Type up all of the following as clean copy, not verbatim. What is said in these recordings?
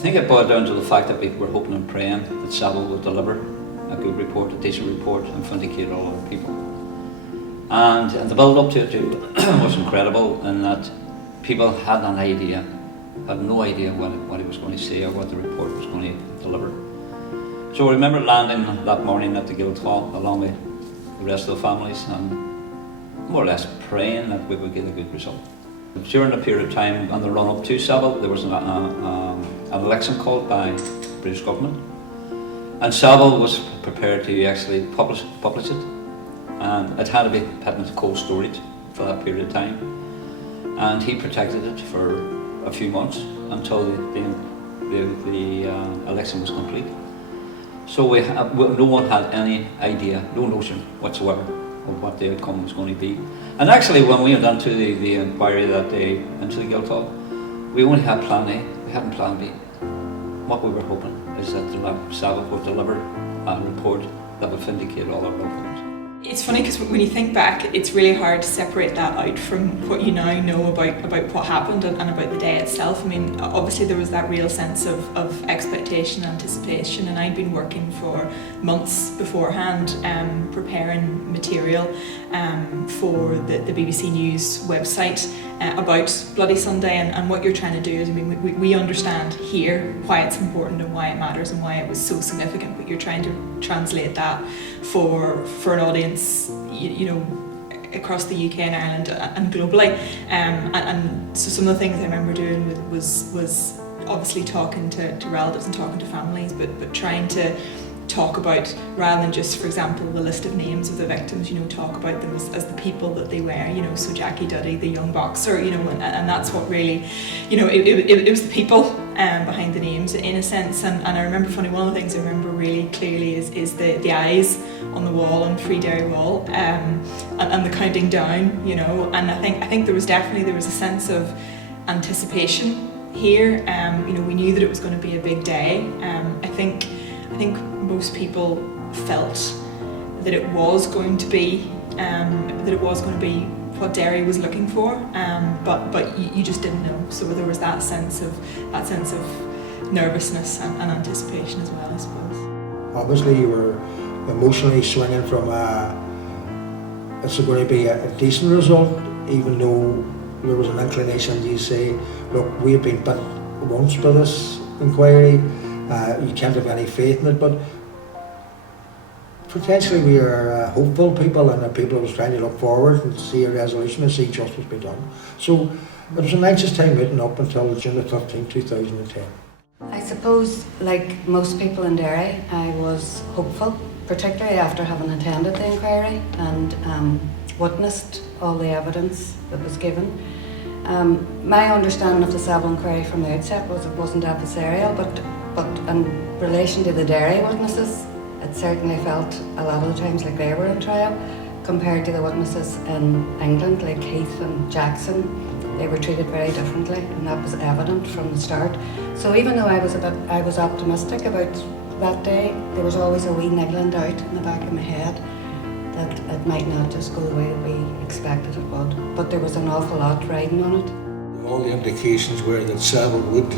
think it boiled down to the fact that we were hoping and praying that Saville would deliver a good report, a decent report, and vindicate all our people. And the build up to it was incredible in that people had no idea what he was going to say or what the report was going to deliver. So I remember landing that morning at the Guildhall along with the rest of the families and more or less praying that we would get a good result. During a period of time on the run up to Saville, there was an election called by the British government, and Saville was prepared to actually publish it, and it had to be put into cold storage for that period of time, and he protected it for a few months until the election was complete. So no one had any idea, no notion whatsoever of what the outcome was going to be. And actually when we went into the inquiry that day into the Guildhall, we only had plan A, we hadn't plan B. What we were hoping is that Saville would deliver a report that would vindicate all our loved ones. It's funny because when you think back, it's really hard to separate that out from what you now know about what happened and about the day itself. I mean, obviously there was that real sense of expectation, anticipation, and I'd been working for months beforehand preparing material for the BBC News website about Bloody Sunday, and what you're trying to do is, I mean, we understand here why it's important and why it matters and why it was so significant, but you're trying to translate that for an audience, you know, across the UK and Ireland and globally. And so some of the things I remember doing was obviously talking to relatives and talking to families, but trying to talk about, rather than just, for example, the list of names of the victims, you know, talk about them as the people that they were, you know, so Jackie Duddy, the young boxer, you know, and that's what really, you know, it was the people behind the names in a sense. And I remember, funny, one of the things I remember really clearly is the eyes on the wall on Free Derry Wall, and the counting down, you know, and I think there was a sense of anticipation here. You know, we knew that it was going to be a big day. I think most people felt that it was going to be what Derry was looking for, but you just didn't know. So there was that sense of nervousness and anticipation as well, I suppose. Obviously, you were emotionally swinging from it's going to be a decent result, even though there was an inclination. You say, look, we've been bit once by this inquiry. You can't have any faith in it, but potentially we are hopeful people, and the people who was trying to look forward and see a resolution and see justice be done. So it was an anxious time waiting up until June the 15th, 2010. I suppose, like most people in Derry, I was hopeful, particularly after having attended the inquiry and witnessed all the evidence that was given. My understanding of the Saville Inquiry from the outset was it wasn't adversarial, but in relation to the Derry witnesses, it certainly felt a lot of the times like they were in trial compared to the witnesses in England, like Heath and Jackson. They were treated very differently, and that was evident from the start. So even though I was optimistic about that day, there was always a wee niggling doubt in the back of my head that it might not just go the way we expected it would. But there was an awful lot riding on it. All the indications were that Saville would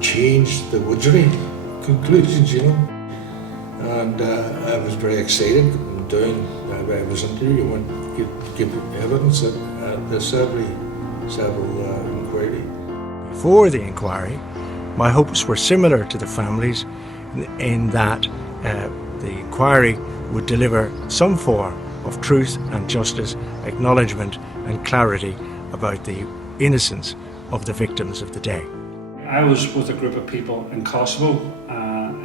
change the Woodgery conclusions, you know. And I was very excited going down. I was interviewing to give evidence at the Saville Inquiry. Before the inquiry, my hopes were similar to the families in that the inquiry would deliver some form of truth and justice, acknowledgement and clarity about the innocence of the victims of the day. I was with a group of people in Kosovo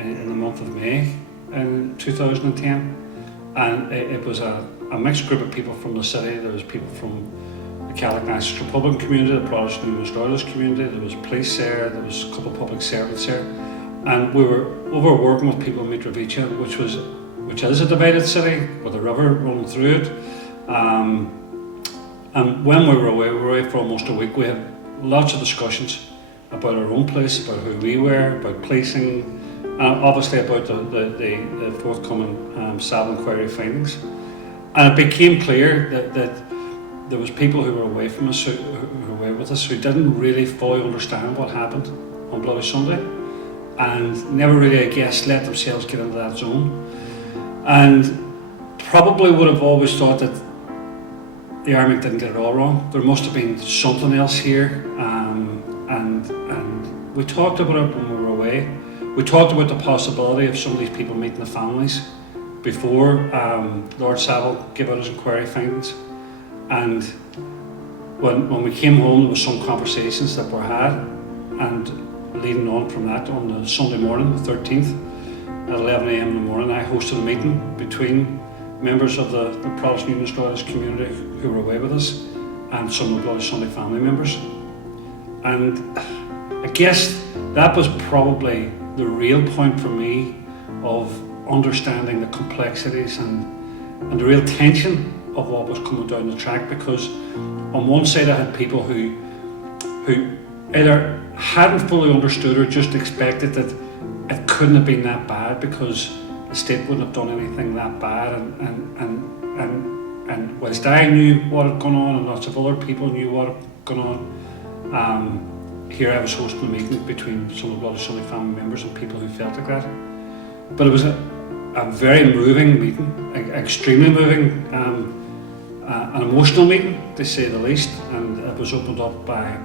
in the month of May in 2010, and it was a mixed group of people from the city. There was people from the Catholic National Republican community, the Protestant English Loyalist community, there was police there was a couple of public servants there, and we were over working with people in Mitrovica, which is a divided city with a river running through it. And when we were away for almost a week. We had lots of discussions about our own place, about who we were, about policing, obviously about the forthcoming Saville Inquiry findings. And it became clear that there was people who were away from us, who were away with us, who didn't really fully understand what happened on Bloody Sunday. and never really, I guess, let themselves get into that zone. And probably would have always thought that the Army didn't get it all wrong. There must have been something else here, and we talked about it when we were away. We talked about the possibility of some of these people meeting the families before Lord Saville gave out his inquiry findings. And when we came home, there was some conversations that were had, and leading on from that, on the Sunday morning, the 13th, at 11 a.m. in the morning, I hosted a meeting between members of the Protestant Unionist Loyalist community who were away with us and some of the Bloody Sunday family members. And I guess that was probably the real point for me of understanding the complexities and the real tension of what was coming down the track, because on one side I had people who either hadn't fully understood or just expected that it couldn't have been that bad because the state wouldn't have done anything that bad, and whilst I knew what had gone on and lots of other people knew what had gone on, here I was hosting a meeting between some of the Bloody Sunday family members and people who felt like that. But it was a very moving meeting, extremely moving, an emotional meeting to say the least, and it was opened up by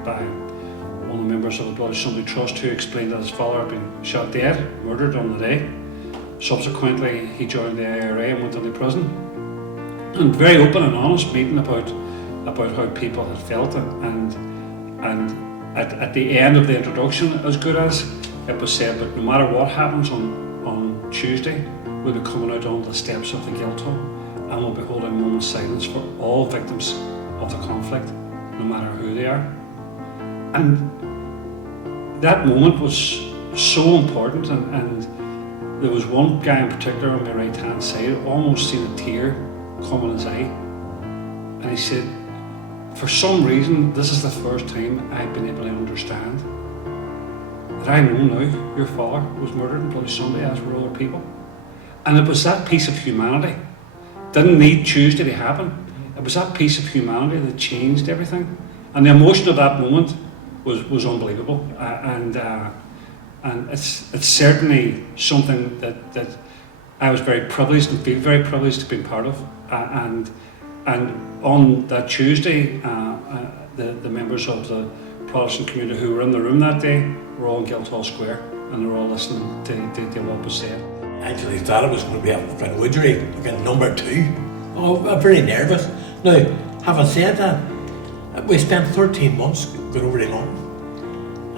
one of the members of the Bloody Sunday Trust who explained that his father had been shot dead, murdered on the day. Subsequently he joined the IRA and went into prison. And very open and honest meeting about how people had felt, and at the end of the introduction, as good as it was said, but no matter what happens on Tuesday, we'll be coming out on the steps of the Guildhall and we'll be holding a moment's silence for all victims of the conflict, no matter who they are. And that moment was so important, and there was one guy in particular on my right hand side, almost seen a tear come in his eye, and he said, for some reason, this is the first time I've been able to understand that I know now your father was murdered on Bloody Sunday, as were other people. And it was that piece of humanity. Didn't need Tuesday to happen. It was that piece of humanity that changed everything. And the emotion of that moment was unbelievable. And it's certainly something that I was very privileged and feel very privileged to be part of. And on that Tuesday, the members of the Protestant community who were in the room that day were all in Guildhall Square, and they were all listening to what was said. Actually thought it was going to be up in Woodbury, again, number 2. Oh, I'm very nervous. Now, having said that, we spent 13 months going over to London,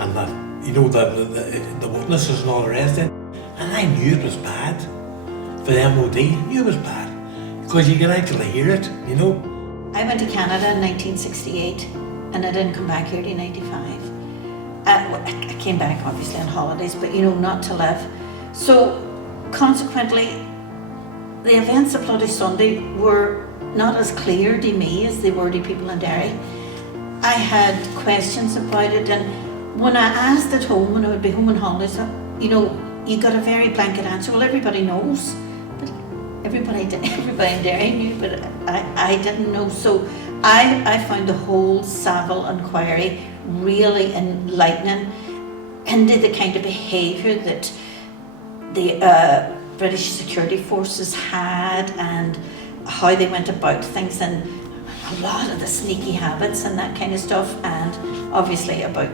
and the witnesses and all the rest of it, and I knew it was bad for the MOD. I knew it was bad because you can actually hear it, you know. I went to Canada in 1968 and I didn't come back here to 95. I came back obviously on holidays, but not to live. So consequently, the events of Bloody Sunday were not as clear to me as they were to people in Derry. I had questions about it, and when I asked at home, when I would be home on holidays, you got a very blanket answer. Well, everybody knows. Everybody in Derry knew, but I didn't know. So I found the whole Saville Inquiry really enlightening into the kind of behaviour that the British security forces had and how they went about things, and a lot of the sneaky habits and that kind of stuff, and obviously about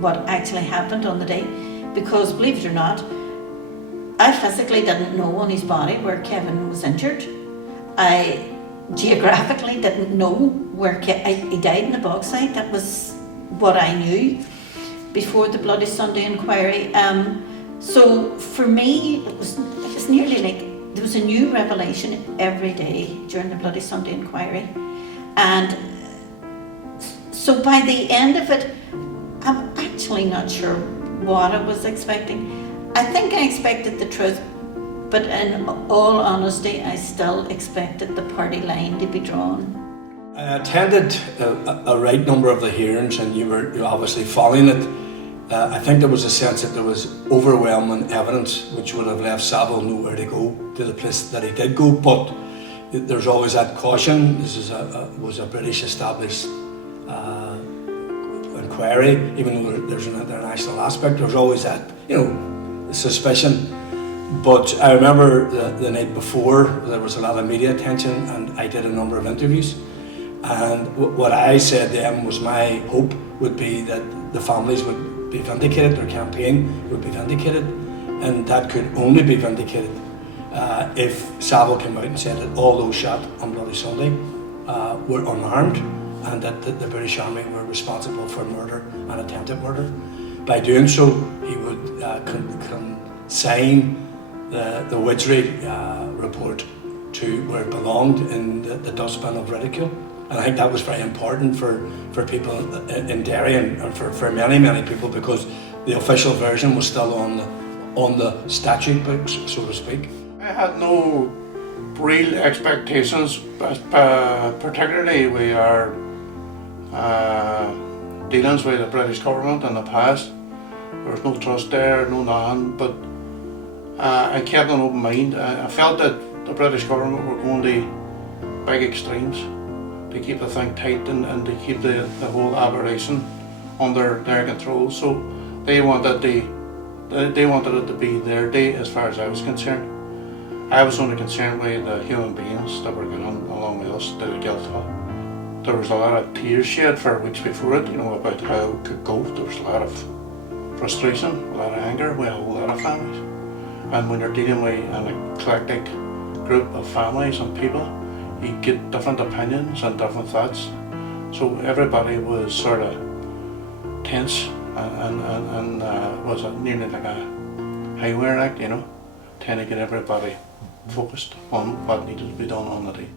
what actually happened on the day. Because believe it or not, I physically didn't know on his body where Kevin was injured. I geographically didn't know where he died in the Bogside. That was what I knew before the Bloody Sunday Inquiry. So for me, it was nearly like there was a new revelation every day during the Bloody Sunday Inquiry. And so by the end of it, I'm actually not sure what I was expecting. I think I expected the truth, but in all honesty, I still expected the party line to be drawn. I attended a right number of the hearings, and you were obviously following it. I think there was a sense that there was overwhelming evidence which would have left Saville nowhere to go to the place that he did go, but there's always that caution. This was a British established inquiry, even though there's an international aspect. There's always that, suspicion. But I remember the night before there was a lot of media attention, and I did a number of interviews. And what I said to them was my hope would be that the families would be vindicated, their campaign would be vindicated, and that could only be vindicated if Saville came out and said that all those shot on Bloody Sunday were unarmed, and that the British Army were responsible for murder and attempted murder. By doing so, he would consign the Widgery report to where it belonged, in the dustbin of ridicule. And I think that was very important for people in Derry, and for many people, because the official version was still on the statute books, so to speak. I had no real expectations, but particularly we are dealings with the British government in the past. There was no trust there, no nothing, but I kept an open mind. I felt that the British government were going to big extremes to keep the thing tight and to keep the whole aberration under their control. So they wanted it to be their day, as far as I was concerned. I was only concerned with the human beings that were going along with us, the Guildhall. There was a lot of tears shed for weeks before it, about how it could go. There was a lot of frustration, a lot of anger with a whole lot of families. And when you're dealing with an eclectic group of families and people, you get different opinions and different thoughts. So everybody was sort of tense and was nearly like a highway act, trying to get everybody focused on what needed to be done on the day.